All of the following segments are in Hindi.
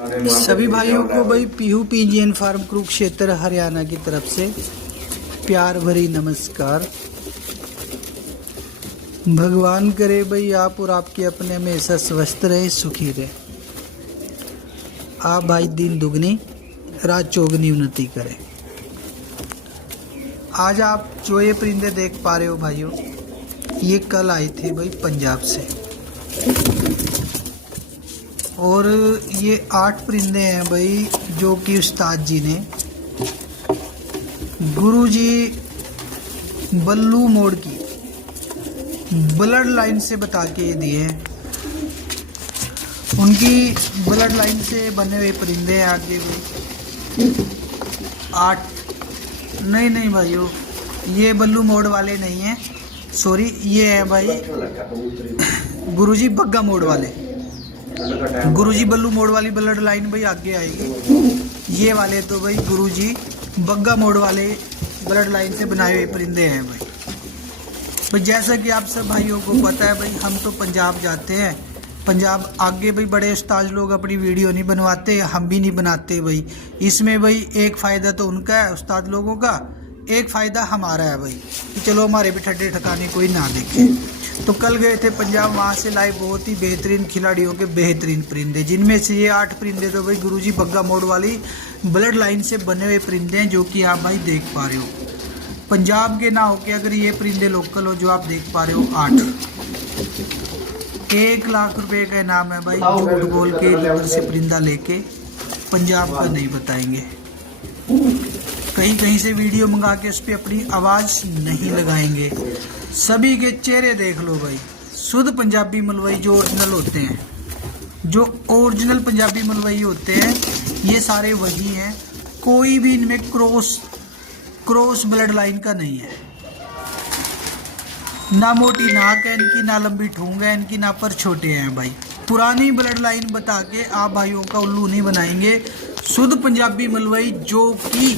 सभी भाइयों को भाई पीहू पीजीएन फार्म कुरुक्षेत्र हरियाणा की तरफ से प्यार भरी नमस्कार। भगवान करे भाई आप और आपके अपने हमेशा स्वस्थ रहे, सुखी रहे। आप भाई दिन दुगनी रात चौगनी उन्नति करें। आज आप जो ये परिंदे देख पा रहे हो भाइयों, ये कल आए थे भाई पंजाब से, और ये 8 परिंदे हैं भाई जो कि उस्ताद जी ने गुरुजी बल्लू मोड़ की ब्लड लाइन से बता के दिए हैं। उनकी ब्लड लाइन से बने हुए परिंदे हैं आगे भाई 8। नहीं भाइयों, ये बल्लू मोड़ वाले नहीं हैं, सॉरी, ये है भाई गुरुजी बग्गा मोड़ वाले। गुरुजी बल्लू मोड़ वाली ब्लड लाइन भाई आगे आएगी। ये वाले तो भाई गुरुजी बग्गा मोड़ वाले ब्लड लाइन से बनाए हुए परिंदे हैं भाई। जैसा कि आप सब भाइयों को पता है भाई, हम तो पंजाब जाते हैं। पंजाब आगे भाई बड़े उस्ताद लोग अपनी वीडियो नहीं बनवाते, हम भी नहीं बनाते भाई। इसमें भाई एक फ़ायदा तो उनका है उस्ताद लोगों का, एक फ़ायदा हमारा है भाई कि चलो हमारे भी ठड्डे ठिकाने कोई ना देखे। तो कल गए थे पंजाब, वहाँ से लाए बहुत ही बेहतरीन खिलाड़ियों के बेहतरीन परिंदे, जिनमें से ये 8 परिंदे तो भाई गुरुजी बग्गा मोड़ वाली ब्लड लाइन से बने हुए परिंदे हैं, जो कि आप भाई देख पा रहे हो। पंजाब के ना होके अगर ये परिंदे लोकल हो जो आप देख पा रहे हो 8, 1 लाख रुपए का इनाम है भाई। झूठ बोल के इधर से परिंदा लेके पंजाब का नहीं बताएंगे, कहीं से वीडियो मंगा के उस पर अपनी आवाज़ नहीं लगाएंगे। सभी के चेहरे देख लो भाई, शुद्ध पंजाबी मलवई जो ओरिजिनल होते हैं, जो ओरिजिनल पंजाबी मलवई होते हैं, ये सारे वही हैं। कोई भी इनमें क्रॉस ब्लड लाइन का नहीं है। ना मोटी नाक है इनकी, ना लंबी ठूंग है इनकी, ना पर छोटे हैं भाई। पुरानी ब्लड लाइन बता के आप भाइयों का उल्लू नहीं बनाएंगे। शुद्ध पंजाबी मलवई जो कि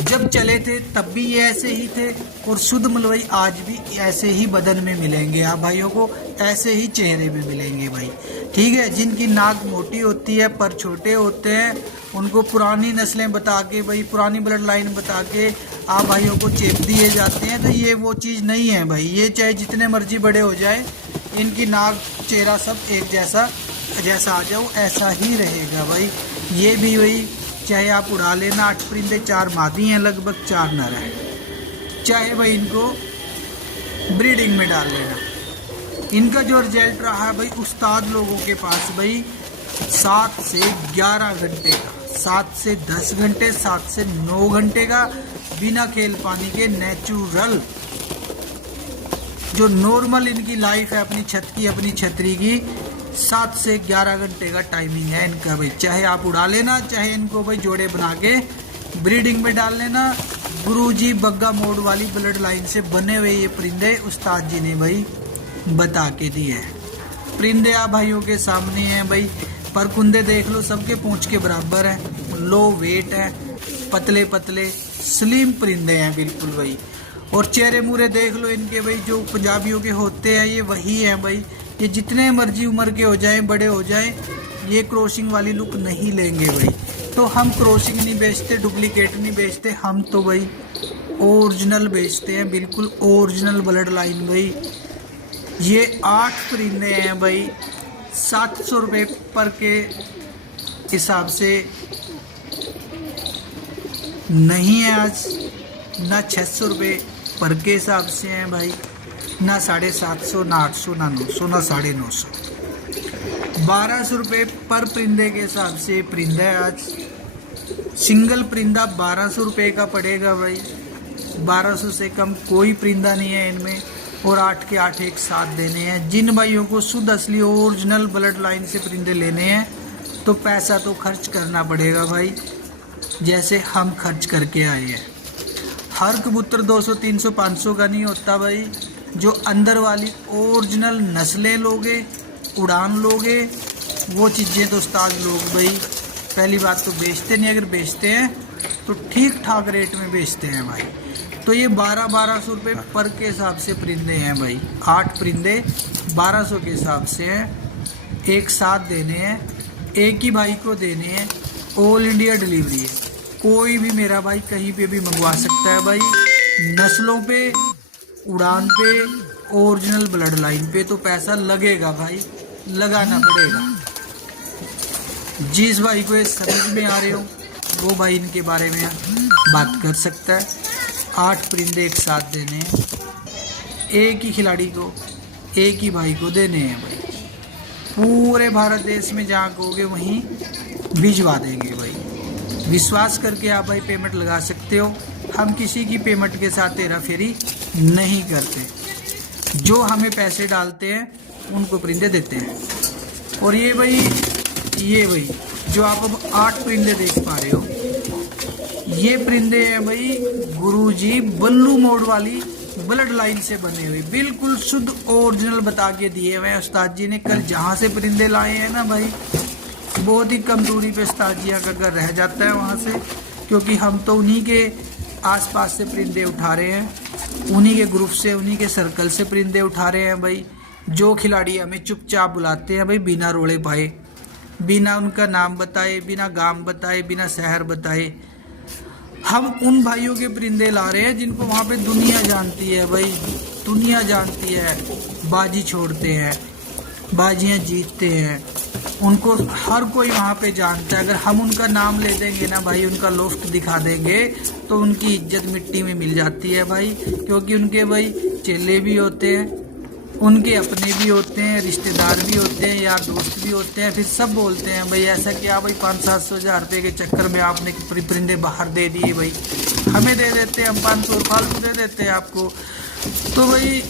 जब चले थे तब भी ये ऐसे ही थे, और शुद्ध मलवई आज भी ऐसे ही बदन में मिलेंगे आप भाइयों को, ऐसे ही चेहरे में मिलेंगे भाई, ठीक है। जिनकी नाक मोटी होती है, पर छोटे होते हैं, उनको पुरानी नस्लें बता के भाई, पुरानी ब्लड लाइन बता के आप भाइयों को चेप दिए जाते हैं। तो ये वो चीज़ नहीं है भाई। ये चाहे जितने मर्जी बड़े हो जाए, इनकी नाक चेहरा सब एक जैसा आ जाओ ऐसा ही रहेगा भाई। ये भी वही, चाहे आप उड़ा लेना 8 परिंदे, 4 मादी हैं लगभग, 4 नर हैं, चाहे भाई इनको ब्रीडिंग में डाल लेना। इनका जो रिजल्ट रहा है भाई उस्ताद लोगों के पास भाई 7 से 11 घंटे का, 7 से 10 घंटे, 7 से 9 घंटे का बिना खेल पानी के नेचुरल जो नॉर्मल इनकी लाइफ है, अपनी छत की, अपनी छतरी की, 7 से 11 घंटे का टाइमिंग है इनका भाई। चाहे आप उड़ा लेना, चाहे इनको भाई जोड़े बना के ब्रीडिंग में डाल लेना। गुरुजी बग्गा मोड़ वाली ब्लड लाइन से बने हुए ये परिंदे उस्ताद जी ने भाई बता के दिए हैं। परिंदे आप भाइयों के सामने हैं भाई। परकुंदे देख लो, सबके पूंछ के बराबर हैं, लो वेट है, पतले पतले स्लिम परिंदे हैं बिल्कुल भाई। और चेहरे मुरे देख लो इनके भाई, जो पंजाबियों के होते हैं ये वही हैं भाई। ये जितने मर्जी उम्र के हो जाएं, बड़े हो जाएं, ये क्रॉसिंग वाली लुक नहीं लेंगे भाई। तो हम क्रॉसिंग नहीं बेचते, डुप्लीकेट नहीं बेचते, हम तो भाई ओरिजिनल बेचते हैं, बिल्कुल ओरिजिनल ब्लड लाइन भाई। ये 8 परिंदे हैं भाई, 700 रुपये पर के हिसाब से नहीं है आज, ना 600 रुपये पर के हिसाब से हैं भाई, ना 750, ना 800, ना 900, ना 950। 1200 रुपये पर परिंदे के हिसाब से परिंदा है आज। सिंगल परिंदा 1200 रुपये का पड़ेगा भाई। 1200 से कम कोई परिंदा नहीं है इनमें, और 8 के 8 एक साथ देने हैं। जिन भाइयों को शुद्ध असली ओरिजिनल ब्लड लाइन से परिंदे लेने हैं तो पैसा तो खर्च करना पड़ेगा भाई, जैसे हम खर्च करके आए हैं। हर कबूतर 200, 300, 500 का नहीं होता भाई। जो अंदर वाली ओरिजिनल नस्लें लोगे, उड़ान लोगे, वो चीज़ें तो उस्ताद लोग भाई पहली बात तो बेचते नहीं, अगर बेचते हैं तो ठीक ठाक रेट में बेचते हैं भाई। तो ये 1200 रुपये पर के हिसाब से परिंदे हैं भाई। 8 परिंदे 1200 के हिसाब से हैं, एक साथ देने हैं। एक ही भाई को देने हैं, ऑल इंडिया डिलीवरी है। कोई भी मेरा भाई कहीं पे भी मंगवा सकता है भाई। नस्लों पे, उड़ान पे, ओरिजिनल ब्लड लाइन पे तो पैसा लगेगा भाई, लगाना पड़ेगा। जिस भाई को ये समझ में आ रहे हो वो भाई इनके बारे में बात कर सकता है। 8 परिंदे एक साथ देने हैं, एक ही खिलाड़ी को, एक ही भाई को देने हैं भाई। पूरे भारत देश में जहाँ कहोगे वहीं भिजवा देंगे भाई। विश्वास करके आप भाई पेमेंट लगा सकते हो। हम किसी की पेमेंट के साथ हेरा फेरी नहीं करते। जो हमें पैसे डालते हैं उनको परिंदे देते हैं। और ये भाई जो आप अब 8 परिंदे देख पा रहे हो, ये परिंदे हैं भाई गुरुजी बल्लू मोड़ वाली ब्लड लाइन से बने हुए, बिल्कुल शुद्ध ओरिजिनल बता के दिए हुए हैं उस्ताद जी ने। कल जहाँ से परिंदे लाए हैं ना भाई, बहुत ही कम दूरी पे उस्ताद जी का घर रह जाता है वहाँ से, क्योंकि हम तो उन्हीं के आसपास से परिंदे उठा रहे हैं, उन्हीं के ग्रुप से, उन्हीं के सर्कल से परिंदे उठा रहे हैं भाई। जो खिलाड़ी हमें चुपचाप बुलाते हैं भाई, बिना रोड़े पाए, बिना उनका नाम बताए, बिना गांव बताए, बिना शहर बताए, हम उन भाइयों के परिंदे ला रहे हैं जिनको वहाँ पे दुनिया जानती है भाई, दुनिया जानती है। बाजी छोड़ते हैं, बाजियाँ जीतते हैं, उनको हर कोई वहाँ पे जानता है। अगर हम उनका नाम ले देंगे ना भाई, उनका लोफ्ट दिखा देंगे तो उनकी इज्जत मिट्टी में मिल जाती है भाई। क्योंकि उनके भाई चेले भी होते हैं, उनके अपने भी होते हैं, रिश्तेदार भी होते हैं, यार दोस्त भी होते हैं। फिर सब बोलते हैं भाई ऐसा क्या भाई 500-700 हज़ार रुपये के चक्कर में आपने परिंदे बाहर दे दिए भाई, हमें दे देते हैं, हम 500 फालतू दे देते हैं आपको। तो भाई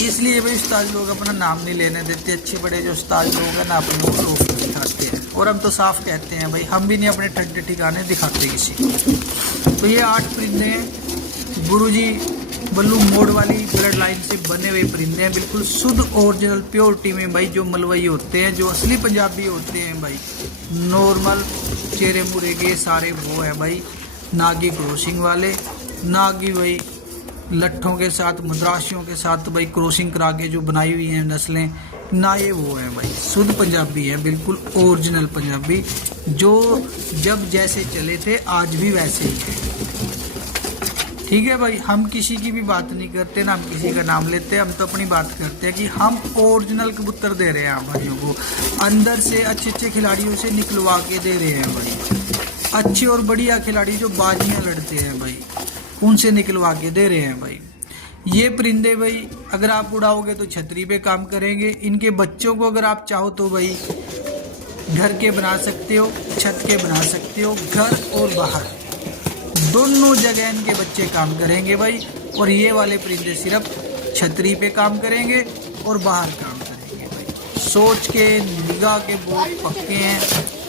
इसलिए भाई उस्ताद लोग अपना नाम नहीं लेने देते। अच्छे बड़े जो उस्ताद लोग हैं ना, अपने को लोग दिखाते हैं। और हम तो साफ कहते हैं भाई, हम भी नहीं अपने ठंडे ठिकाने दिखाते किसी को। तो ये 8 परिंदे हैं गुरुजी बल्लू मोड़ वाली ब्लड लाइन से बने हुए परिंदे हैं, बिल्कुल शुद्ध ओरिजिनल प्योरिटी में भाई। जो मलवई होते हैं, जो असली पंजाबी होते हैं भाई, नॉर्मल चेहरे मुरे के सारे वो हैं भाई। नागी क्रॉसिंग वाले, नागी भाई लट्ठों के साथ, मद्रासियों के साथ भाई क्रॉसिंग करा के जो बनाई हुई हैं नस्लें ना, ये वो है भाई शुद्ध पंजाबी है, बिल्कुल ओरिजिनल पंजाबी। जो जब जैसे चले थे आज भी वैसे ही है। ठीक है भाई, हम किसी की भी बात नहीं करते ना, हम किसी का नाम लेते हैं। हम तो अपनी बात करते हैं कि हम ओरिजिनल कबूतर दे रहे हैं आप भाइयों को, अंदर से अच्छे अच्छे खिलाड़ियों से निकलवा के दे रहे हैं भाई। अच्छे और बढ़िया खिलाड़ी जो बाजियां लड़ते हैं भाई, उनसे निकलवा के दे रहे हैं भाई। ये परिंदे भाई अगर आप उड़ाओगे तो छतरी पे काम करेंगे। इनके बच्चों को अगर आप चाहो तो भाई घर के बना सकते हो, छत के बना सकते हो, घर और बाहर दोनों जगह इनके बच्चे काम करेंगे भाई। और ये वाले परिंदे सिर्फ छतरी पे काम करेंगे और बाहर काम करेंगे भाई। सोच के, निगाह के बहुत पक्के हैं,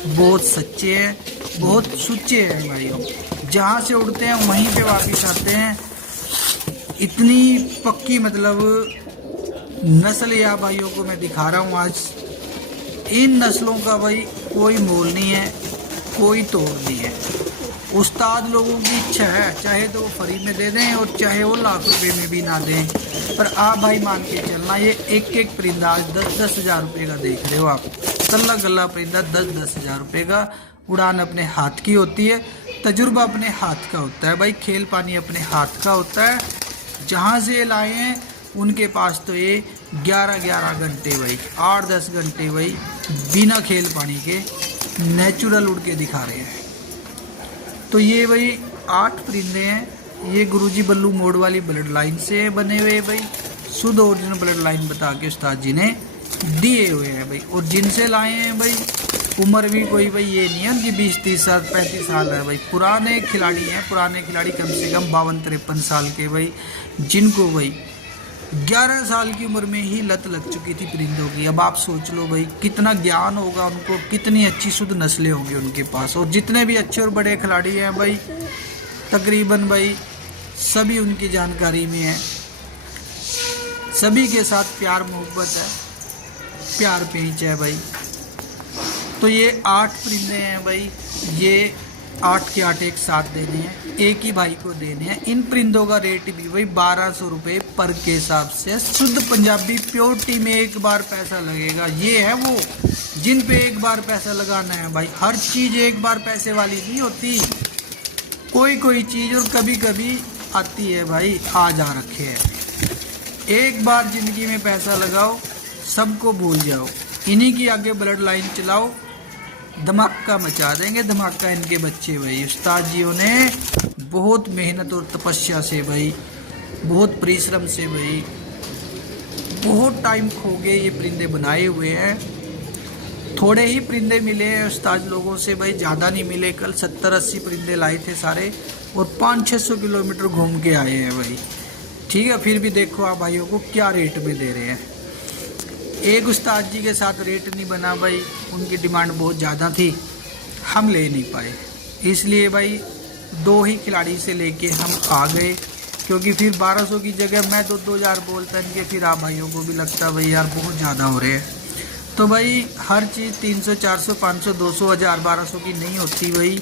बहुत सच्चे हैं, बहुत सुच्चे हैं भाइयों। जहाँ से उड़ते हैं वहीं पे वापस आते हैं। इतनी पक्की मतलब नस्ल या भाइयों को मैं दिखा रहा हूँ आज। इन नस्लों का भाई कोई मोल नहीं है, कोई तोड़ नहीं है। उस्ताद लोगों की इच्छा है, चाहे तो वो फ्री में दे दें और चाहे वो लाख रुपए में भी ना दें, पर आप भाई मान के चलना ये एक एक परिंदा आज 10-10 हज़ार रुपये का देख रहे हो आप। गल्ला गल्ला परिंदा 10-10 हज़ार रुपये का। उड़ान अपने हाथ की होती है, तजुर्बा अपने हाथ का होता है भाई, खेल पानी अपने हाथ का होता है। जहाँ से ये लाए हैं उनके पास तो ये 11-11 घंटे भाई, 8-10 घंटे भाई बिना खेल पानी के नेचुरल उड़ के दिखा रहे हैं। तो ये भाई 8 परिंदे हैं, ये गुरुजी बल्लू मोड़ वाली ब्लड लाइन से बने हुए भाई। शुद्ध ओरिजिनल ब्लड लाइन बता के उस्ताद जी ने दिए हुए हैं भाई। और जिनसे लाए हैं भाई उम्र भी कोई भाई ये नहीं है उनकी 20-30 साल 35 साल है भाई। पुराने खिलाड़ी हैं, पुराने खिलाड़ी कम से कम 52-53 साल के भाई, जिनको भाई 11 साल की उम्र में ही लत लग चुकी थी परिंदों की। अब आप सोच लो भाई कितना ज्ञान होगा उनको, कितनी अच्छी शुद्ध नस्लें होंगी उनके पास। और जितने भी अच्छे और बड़े खिलाड़ी हैं भाई तकरीबन भाई सभी उनकी जानकारी में है। सभी के साथ प्यार मोहब्बत है, प्यार पेंच है भाई। तो ये 8 परिंदे हैं भाई, ये 8 के 8 एक साथ देने हैं, एक ही भाई को देने हैं। इन परिंदों का रेट भी भाई 1200 रुपये पर के हिसाब से। शुद्ध पंजाबी प्योरिटी में एक बार पैसा लगेगा। ये है वो जिन पे एक बार पैसा लगाना है भाई। हर चीज़ एक बार पैसे वाली नहीं होती, कोई चीज़ और कभी कभी आती है भाई, आ जा रखे है। एक बार ज़िंदगी में पैसा लगाओ, सबको भूल जाओ, इन्हीं की आगे ब्लड लाइन चलाओ, धमाका मचा देंगे, धमाका इनके बच्चे भाई। उस्ताद जियों ने बहुत मेहनत और तपस्या से भाई, बहुत परिश्रम से भाई, बहुत टाइम खो के ये परिंदे बनाए हुए हैं। थोड़े ही परिंदे मिले हैं उस्ताद लोगों से भाई, ज़्यादा नहीं मिले। कल 70-80 परिंदे लाए थे सारे और 500-600 किलोमीटर घूम के आए हैं भाई। ठीक है, फिर भी देखो आप भाइयों को क्या रेट में दे रहे हैं। एक उस्ताद जी के साथ रेट नहीं बना भाई, उनकी डिमांड बहुत ज़्यादा थी, हम ले नहीं पाए, इसलिए भाई 2 ही खिलाड़ी से लेके हम आ गए। क्योंकि फिर 1200 की जगह मैं 2-2000 बोलता इनके, फिर आप भाइयों को भी लगता भाई यार बहुत ज़्यादा हो रहे हैं। तो भाई हर चीज़ 300, 400, 500, 200, 1000, 1200 की नहीं होती भाई,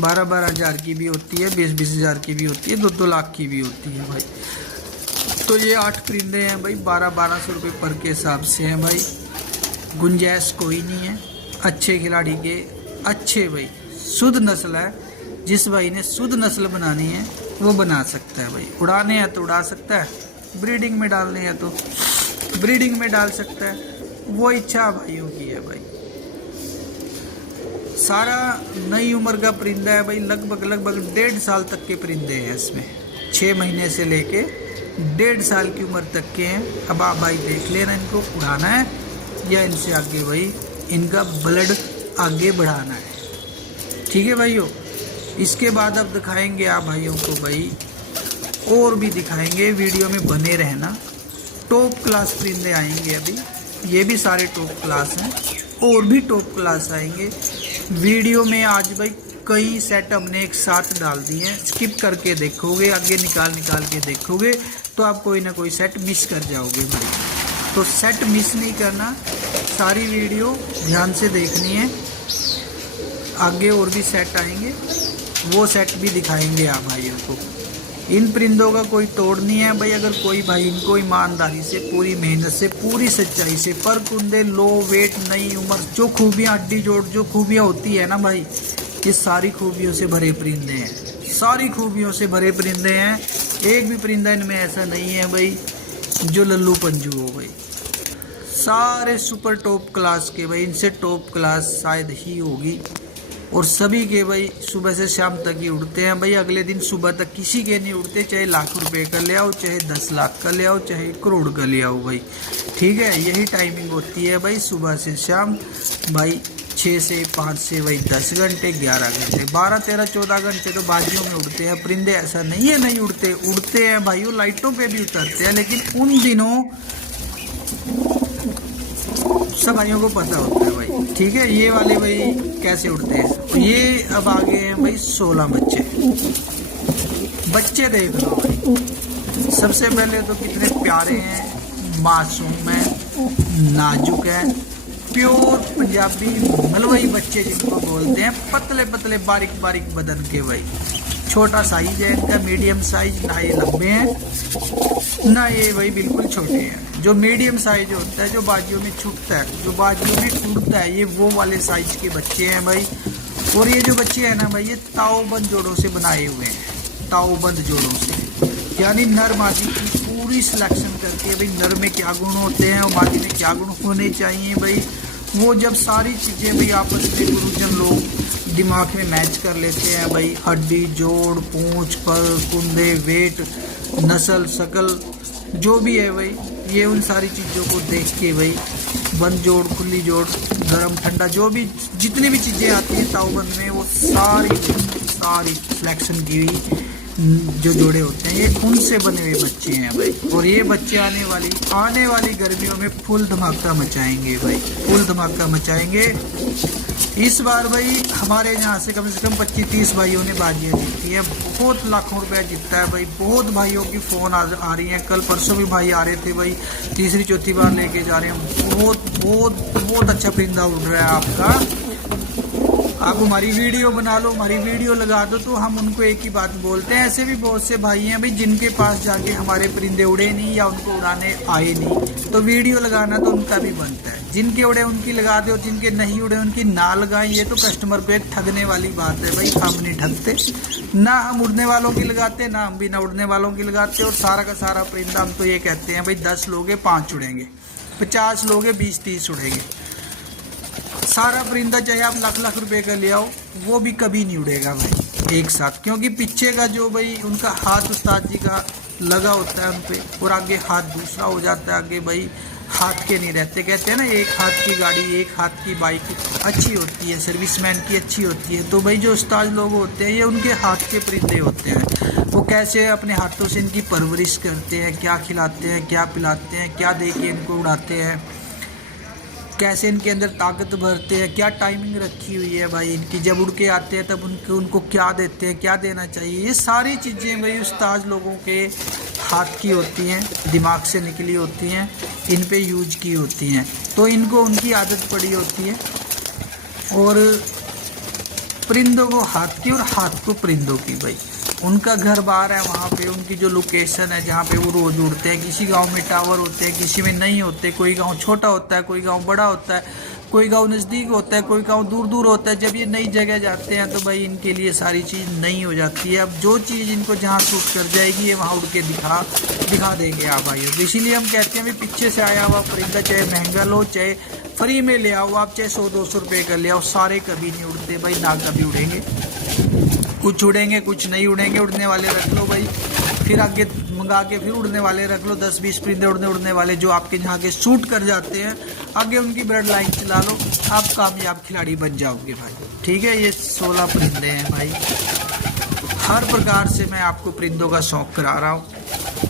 12-12 हज़ार की भी होती है, 20-20 हज़ार की भी होती है, 2-2 लाख की भी होती है भाई। तो ये 8 परिंदे हैं भाई, 1200 रुपये पर के हिसाब से हैं भाई। गुंजाइश कोई नहीं है, अच्छे खिलाड़ी के अच्छे भाई, शुद्ध नस्ल है। जिस भाई ने शुद्ध नस्ल बनानी है वो बना सकता है भाई। उड़ाने हैं तो उड़ा सकता है, ब्रीडिंग में डालने हैं तो ब्रीडिंग में डाल सकता है, वो इच्छा भाइयों की है भाई। सारा नई उम्र का परिंदा है भाई, लगभग 1.5 साल तक के परिंदे हैं इसमें, 6 महीने से लेके 1.5 साल की उम्र तक के हैं। अब आप भाई देख लेना इनको उड़ाना है या इनसे आगे भाई इनका ब्लड आगे बढ़ाना है। ठीक है भाइयों, इसके बाद अब दिखाएंगे आप भाइयों को भाई, और भी दिखाएंगे, वीडियो में बने रहना। टॉप क्लास परिंदे आएंगे अभी, ये भी सारे टॉप क्लास हैं, और भी टॉप क्लास आएंगे वीडियो में। आज भाई कई सेट हमने एक साथ डाल दिए हैं, स्किप करके देखोगे, आगे निकाल के देखोगे तो आप कोई ना कोई सेट मिस कर जाओगे भाई। तो सेट मिस नहीं करना, सारी वीडियो ध्यान से देखनी है। आगे और भी सेट आएंगे, वो सेट भी दिखाएंगे आप भाइयों को। इन परिंदों का कोई तोड़ नहीं है भाई। अगर कोई भाई इनको ईमानदारी से, पूरी मेहनत से, पूरी सच्चाई से, पर कुंदे, लो वेट, नई उम्र, जो खूबियाँ, हड्डी जोड़ जो खूबियाँ होती है ना भाई, ये सारी खूबियों से भरे परिंदे हैं, सारी खूबियों से भरे परिंदे हैं। एक भी परिंदा इनमें ऐसा नहीं है भाई जो लल्लू पंजू हो भाई। सारे सुपर टॉप क्लास के भाई, इनसे टॉप क्लास शायद ही होगी। और सभी के भाई सुबह से शाम तक ही उड़ते हैं भाई। अगले दिन सुबह तक किसी के नहीं उड़ते, चाहे लाख रुपए का ले आओ, चाहे 10 लाख का ले आओ, चाहे 1 करोड़ का ले आओ भाई। ठीक है, यही टाइमिंग होती है भाई, सुबह से शाम भाई, 6 से 5 से भाई 10 घंटे, 11 घंटे, 12, 13, 14 घंटे तो बाजियों में उड़ते हैं परिंदे। ऐसा नहीं है नहीं उड़ते, उड़ते हैं भाइयों, लाइटों पे भी उतरते हैं, लेकिन उन दिनों सब भाइयों को पता होता है भाई। ठीक है, ये वाले भाई कैसे उड़ते हैं। तो ये अब आ गए हैं भाई 16 बच्चे देख लो भाई। सबसे पहले तो कितने प्यारे हैं, मासूम हैं, नाजुक हैं, प्योर पंजाबी मलवई बच्चे जिनको बोलते हैं, पतले पतले बारीक बारीक बदन के भाई। छोटा साइज है इनका, मीडियम साइज, ना ये लंबे हैं ना ये भाई बिल्कुल छोटे हैं। जो मीडियम साइज होता है, जो बाजियों में छुपता है, जो बाजियों में उड़ता है, ये वो वाले साइज के बच्चे हैं भाई। और ये जो बच्चे हैं ना भाई, ये ताओबंद जोड़ों से बनाए हुए हैं, ताओबंद जोड़ों से, यानी नर मादी की पूरी सिलेक्शन करके भाई, नर में क्या गुण होते हैं और मादी में क्या गुण होने चाहिए भाई। वो जब सारी चीज़ें भाई आपस में गुरुजन लोग दिमाग में मैच कर लेते हैं भाई, हड्डी जोड़, पूंछ, पर, कुंदे, वेट, नस्ल, शकल, जो भी है भाई, ये उन सारी चीज़ों को देख के भाई, बंद जोड़, खुली जोड़, गर्म ठंडा, जो भी जितनी भी चीज़ें आती हैं ताओबंद में, वो सारी सिलेक्शन की हुई जो जोड़े होते हैं, ये उनसे बने हुए बच्चे हैं भाई। और ये बच्चे आने वाली गर्मियों में फुल धमाका मचाएंगे भाई, फुल धमाका मचाएंगे। इस बार भाई हमारे यहाँ से कम 25-30 भाइयों ने बाजियाँ जीती हैं, बहुत लाखों रुपया जीता है भाई। बहुत भाइयों की फ़ोन आ रही हैं, कल परसों भी भाई आ रहे थे भाई, तीसरी चौथी बार लेके जा रहे हैं। बहुत बहुत बहुत अच्छा परिंदा उड़ रहा है आपका। आप हमारी वीडियो बना लो, हमारी वीडियो लगा दो, तो हम उनको एक ही बात बोलते हैं। ऐसे भी बहुत से भाई हैं भाई जिनके पास जाके हमारे परिंदे उड़े नहीं या उनको उड़ाने आए नहीं, तो वीडियो लगाना तो उनका भी बनता है। जिनके उड़े उनकी लगा दो, जिनके नहीं उड़े उनकी ना लगाएं। ये तो कस्टमर को एक ठगने वाली बात है भाई। हम नहीं ठगते, ना हम उड़ने वालों की लगाते, ना हम बिना उड़ने वालों की लगाते। और सारा का सारा परिंदा हम तो ये कहते हैं भाई 10 लोगे 5 उड़ेंगे, 50 लोगे 20-30 उड़ेंगे। सारा परिंदा चाहे आप लाख लाख रुपए का ले आओ, वो भी कभी नहीं उड़ेगा भाई एक साथ, क्योंकि पीछे का जो भाई उनका हाथ उस्ताद जी का लगा होता है उन पे, और आगे हाथ दूसरा हो जाता है। आगे भाई हाथ के नहीं रहते। कहते हैं ना, एक हाथ की गाड़ी एक हाथ की बाइक अच्छी होती है, सर्विसमैन की अच्छी होती है। तो भाई जो उस्ताद लोग होते हैं ये उनके हाथ के परिंदे होते हैं। वो कैसे अपने हाथों से इनकी परवरिश करते हैं, क्या खिलाते हैं, क्या पिलाते हैं, क्या दे के इनको उड़ाते हैं, कैसे इनके अंदर ताकत भरते हैं, क्या टाइमिंग रखी हुई है भाई इनकी। जब उड़ के आते हैं तब उनको क्या देते हैं, क्या देना चाहिए, ये सारी चीज़ें भाई उस्ताद लोगों के हाथ की होती हैं, दिमाग से निकली होती हैं, इन पे यूज की होती हैं। तो इनको उनकी आदत पड़ी होती है। और परिंदों को हाथ की और हाथ को परिंदों की भाई उनका घर बार है। वहाँ पे उनकी जो लोकेशन है जहाँ पे वो रोज़ उड़ते हैं। किसी गांव में टावर होते हैं, किसी में नहीं होते। कोई गांव छोटा होता है, कोई गांव बड़ा होता है, कोई गांव नज़दीक होता है, कोई गांव दूर दूर होता है। जब ये नई जगह जाते हैं तो भाई इनके लिए सारी चीज़ नई हो जाती है। अब जो चीज़ इनको जहाँ सूट कर जाएगी ये वहाँ उड़ के दिखा देंगे आप भाई। इसीलिए हम कहते हैं भाई पीछे से आया हुआ परिंदा चाहे महंगा लो चाहे फ्री में ले आओ आप, चाहे 100-200 रुपये का ले आओ, सारे कभी नहीं उड़ते भाई, ना कभी उड़ेंगे। कुछ उड़ेंगे कुछ नहीं उड़ेंगे। उड़ने वाले रख लो भाई, फिर आगे मंगा के फिर उड़ने वाले रख लो। 10-20 परिंदे उड़ने वाले जो आपके यहाँ के सूट कर जाते हैं, आगे उनकी ब्लड लाइन चला लो, आप कामयाब खिलाड़ी बन जाओगे भाई। ठीक है, ये 16 परिंदे हैं भाई। हर प्रकार से मैं आपको परिंदों का शौक करा रहा हूँ।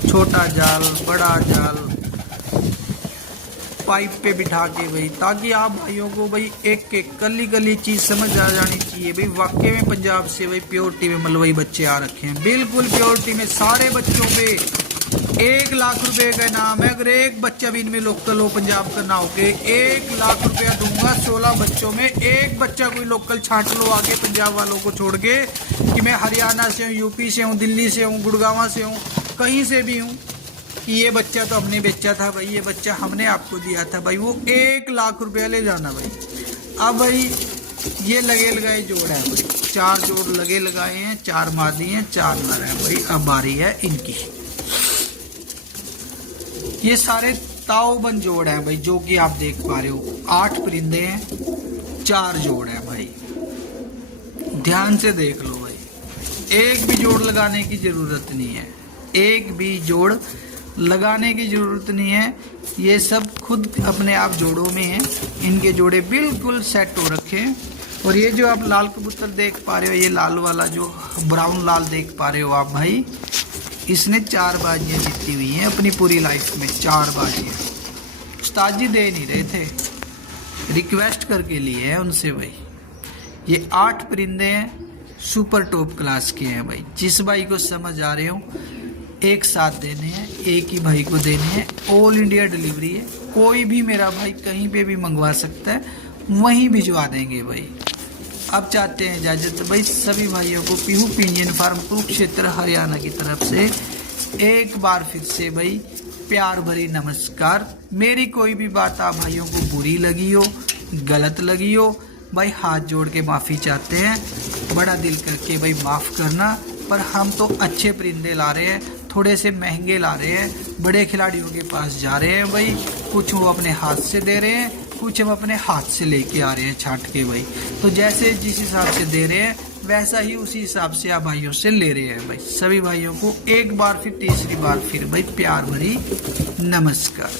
छोटा जाल, बड़ा जाल, पाइप पे बिठा के भाई, ताकि आप भाइयों को भाई एक एक कली चीज़ समझ आ जानी चाहिए भाई। वाकई में पंजाब से भाई प्योरिटी में मलवई बच्चे आ रखे हैं, बिल्कुल प्योरिटी में। सारे बच्चों पे 1 लाख रुपए का इनाम है। अगर एक बच्चा भी इनमें लोकल हो पंजाब का ना हो के, 1 लाख रुपया दूंगा 16 बच्चों में। एक बच्चा कोई लोकल छांट लो आगे पंजाब वालों को छोड़ के, कि मैं हरियाणा से हूँ, यूपी से हूँ, दिल्ली से हूँ, गुड़गांव से हूँ, कहीं से भी हूँ, कि ये बच्चा तो हमने बेचा था भाई, ये बच्चा हमने आपको दिया था भाई, वो 1 लाख रुपया ले जाना भाई। अब भाई ये लगे लगाए जोड़ है भाई, 4 जोड़ लगे लगाए हैं, 4 मादी हैं 4 नर हैं भाई। अब बारी है इनकी। ये सारे ताओबंद जोड़ है भाई, जो कि आप देख पा रहे हो। 8 परिंदे हैं, 4 जोड़ है भाई। ध्यान से देख लो भाई, एक भी जोड़ लगाने की जरूरत नहीं है, एक भी जोड़ लगाने की जरूरत नहीं है। ये सब खुद अपने आप जोड़ों में हैं। इनके जोड़े बिल्कुल सेट हो रखे हैं। और ये जो आप लाल कबूतर देख पा रहे हो, ये लाल वाला जो ब्राउन लाल देख पा रहे हो आप भाई, इसने 4 बाजियाँ जीती हुई हैं अपनी पूरी लाइफ में। 4 बाजियाँ उस्ताद जी दे नहीं रहे थे, रिक्वेस्ट करके लिए हैं उनसे भाई। ये 8 परिंदे हैं, सुपर टॉप क्लास के हैं भाई। जिस भाई को समझ आ रहे हो, एक साथ देने हैं, एक ही भाई को देने हैं। ऑल इंडिया डिलीवरी है, कोई भी मेरा भाई कहीं पे भी मंगवा सकता है, वहीं भिजवा देंगे भाई। अब चाहते हैं इजाज़त भाई सभी भाइयों को पीहू पिंजन फार्म कुरुक्षेत्र हरियाणा की तरफ से एक बार फिर से भाई प्यार भरी नमस्कार। मेरी कोई भी बात आप भाइयों को बुरी लगी हो, गलत लगी हो भाई, हाथ जोड़ के माफ़ी चाहते हैं। बड़ा दिल करके भाई माफ़ करना। पर हम तो अच्छे परिंदे ला रहे हैं, थोड़े से महंगे ला रहे हैं, बड़े खिलाड़ियों के पास जा रहे हैं भाई। कुछ वो अपने हाथ से दे रहे हैं, कुछ हम अपने हाथ से लेके आ रहे हैं छांट के भाई। तो जैसे जिस हिसाब से दे रहे हैं वैसा ही उसी हिसाब से आप भाइयों से ले रहे हैं भाई। सभी भाइयों को एक बार फिर तीसरी बार फिर भाई प्यार भरी नमस्कार।